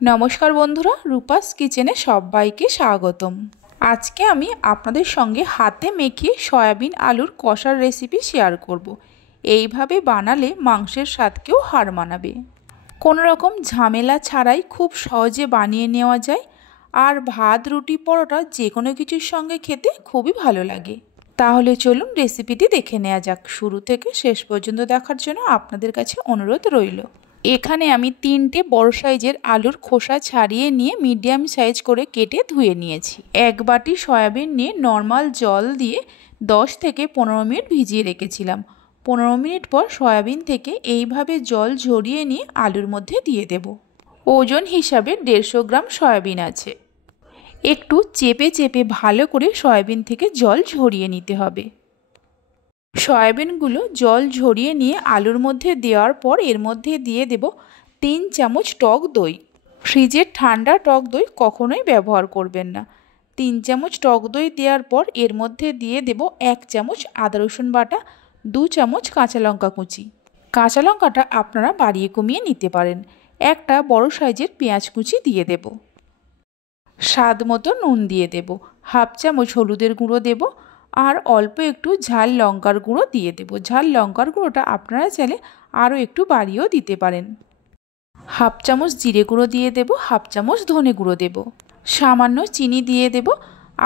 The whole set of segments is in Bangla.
नमस्कार बंधुरा रूपास किचेने सबाइके स्वागतम। आज के आमी आपनादेर संगे हाथे मेखे सयाबिन आलुर कषार रेसिपि शेयर करब। एइभावे बानाले मांसेर स्वादकेও हार मानाबे। कोनो रकम झामेला छाड़ाई खूब सहजे बानिये नेওয়া যায় আর भात रुटी परोटा जे कोनो किछुर संगे खेते खूबই भालो लागे। ताहले चलुन रेसिपिटी देखे नेওয়া যাক। शुरू थेके शेष पर्यन्त देखार जोन्नो आपनादेर काछे अनुरोध रइल। एखाने आमी 3टे बड़ साइजेर आलुर खोसा छाड़िए निये मीडियम साइज करे केटे धुए निয়েছি। एक बाटी सयाबिन निये नर्माल जल दिए 10 থেকে 15 मिनट भिजिए रेखेছিলাম। 15 मिनट पर सयाबिन थेके এইভাবে जल झरिए निये आलुर मध्य दिए देब। ओजन हिसाबे 150 ग्राम सयाबिन आछे। एकटू चेपे चेपे भालो करे सयाबिन थेके जल झरिए निते हबे। सयाबिनगुलो जल झरिए निये आलुर मध्य देওয়ার पर एर मध्य दिए देब 3 चामच टक दई। फ्रिजेर ठंडा टक दई कखनोई व्यवहार करबेन ना। 3 चामच टक दई देওয়ার पर एर मध्य दिए देब 1 चामच आदा रसुन बाटा, 2 चामच काँचा लंका कुचि। काँचा लंकाटा आपनारा बाड़िए कमिए निते पारेन। एकटा बड़ साइजेर पेঁয়াজ कुचि दिए देब। स्वाद मतो नुन दिए देब। हाफ चामच हलुदेर गुঁড়ো देब और अल्प एकटू झाल लंकार गुঁড়ো दिए देब। झाल लंकार गुঁড়োটা আপনারা চাইলে আরও একটু বাড়িয়েও দিতে পারেন। हाफ चामच जिरे गुঁড়ো दिए देब, हाफ चामच धने गुঁড়ো देब। सामान्य चीनी दिए देब।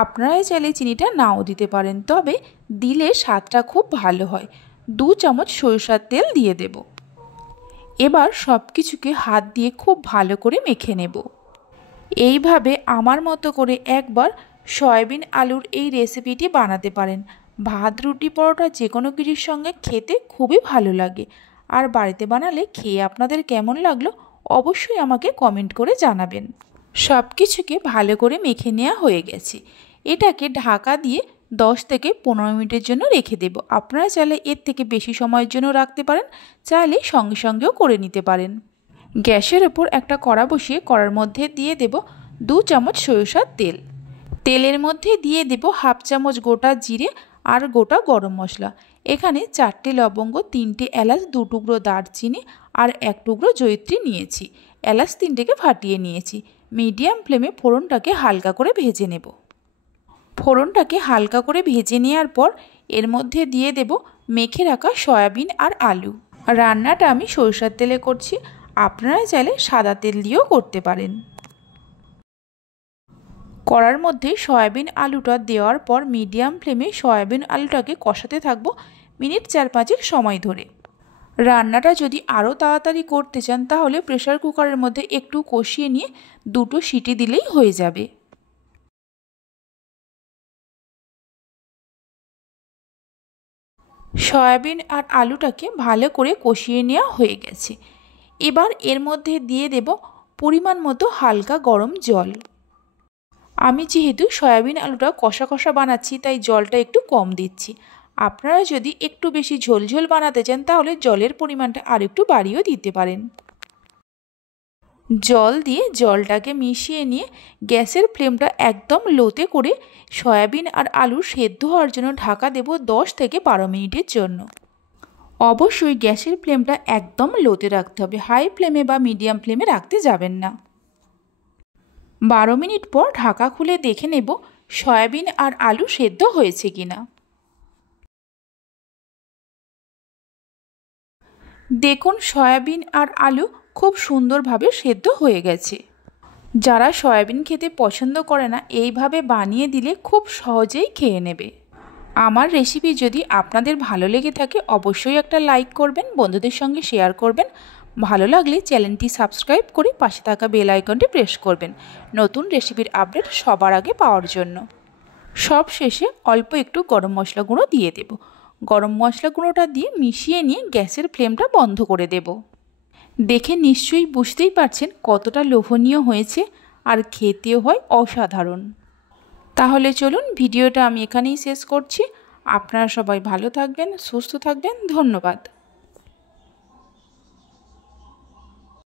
আপনারা চাইলে চিনিটা নাও দিতে পারেন, তবে দিলে স্বাদটা খুব ভালো হয়। 2 চামচ সরিষার তেল দিয়ে দেব। এবার সবকিছুকে হাত দিয়ে খুব ভালো করে মেখে নেব। এইভাবে আমার মতো করে একবার সয়াবিন আলুর এই রেসিপিটি বানাতে পারেন। ভাত রুটি পরোটা যে কোনো কিছুর সঙ্গে খেতে খুবই ভালো লাগে। আর বাড়িতে বানালে খেয়ে আপনাদের কেমন লাগলো অবশ্যই আমাকে কমেন্ট করে জানাবেন। সব কিছুকে ভালো করে মেখে নেওয়া হয়ে গেছে। এটাকে ঢাকা দিয়ে 10 থেকে 15 মিনিটের জন্য রেখে দেব। আপনারা চাইলে এর থেকে বেশি সময়ের জন্য রাখতে পারেন, চাইলে সঙ্গে সঙ্গেও করে নিতে পারেন। গ্যাসের ওপর একটা কড়া বসিয়ে কড়ার মধ্যে দিয়ে দেব 2 চামচ সরিষার তেল। তেলের মধ্যে দিয়ে দেব হাফ চামচ গোটা জিরে আর গোটা গরম মশলা। এখানে 4টে লবঙ্গ, 3টে এলাচ, 2 টুকরো দারচিনি আর 1 টুকরো জয়িত্রী নিয়েছি। এলাচ 3টেকে ফাটিয়ে নিয়েছি। মিডিয়াম ফ্লেমে ফোড়নটাকে হালকা করে ভেজে নেব। ফোড়নটাকে হালকা করে ভেজে নেওয়ার পর এর মধ্যে দিয়ে দেব মেখে রাখা সয়াবিন আর আলু। রান্নাটা আমি সরিষার তেলে করছি, আপনারা চাইলে সাদা তেল দিয়েও করতে পারেন। কড়ার মধ্যে সয়াবিন আলুটা দেওয়ার পর মিডিয়াম ফ্লেমে সয়াবিন আলুটাকে কষাতে থাকবো মিনিট 4-5 সময় ধরে। রান্নাটা যদি আরও তাড়াতাড়ি করতে চান তাহলে প্রেসার কুকারের মধ্যে একটু কষিয়ে নিয়ে 2টো সিটি দিলেই হয়ে যাবে। সয়াবিন আর আলুটাকে ভালো করে কষিয়ে নেওয়া হয়ে গেছে। এবার এর মধ্যে দিয়ে দেব পরিমাণ মতো হালকা গরম জল। আমি যেহেতু সয়াবিন আলুটা কষা কষা বানাচ্ছি তাই জলটা একটু কম দিচ্ছি। আপনারা যদি একটু বেশি ঝোলঝোল বানাতে চান তাহলে জলের পরিমাণটা আর একটু বাড়িয়েও দিতে পারেন। জল দিয়ে জলটাকে মিশিয়ে নিয়ে গ্যাসের ফ্লেমটা একদম লোতে করে সয়াবিন আর আলু সেদ্ধ হওয়ার জন্য ঢাকা দেব 10 থেকে 12 মিনিটের জন্য। অবশ্যই গ্যাসের ফ্লেমটা একদম লোতে রাখতে হবে, হাই ফ্লেমে বা মিডিয়াম ফ্লেমে রাখতে যাবেন না। 12 মিনিট পর ঢাকা খুলে দেখে নেব সয়াবিন আর আলু সেদ্ধ হয়েছে কিনা। দেখুন সয়াবিন আর আলু খুব সুন্দরভাবে সেদ্ধ হয়ে গেছে। যারা সয়াবিন খেতে পছন্দ করে না এইভাবে বানিয়ে দিলে খুব সহজেই খেয়ে নেবে। আমার রেসিপি যদি আপনাদের ভালো লেগে থাকে অবশ্যই একটা লাইক করবেন, বন্ধুদের সঙ্গে শেয়ার করবেন। ভালো লাগলে চ্যানেলটি সাবস্ক্রাইব করে পাশে থাকা বেল আইকনটি প্রেস করবেন নতুন রেসিপির আপডেট সবার আগে পাওয়ার জন্য। সব শেষে অল্প একটু গরম মশলা গুঁড়ো দিয়ে দেব। গরম মশলা গুঁড়োটা দিয়ে মিশিয়ে নিয়ে গ্যাসের ফ্লেমটা বন্ধ করে দেব। দেখে নিশ্চয়ই বুঝতেই পারছেন কতটা লোভনীয় হয়েছে আর খেতেও হয় অসাধারণ। তাহলে চলুন ভিডিওটা আমি এখানেই শেষ করছি। আপনারা সবাই ভালো থাকবেন, সুস্থ থাকবেন। ধন্যবাদ।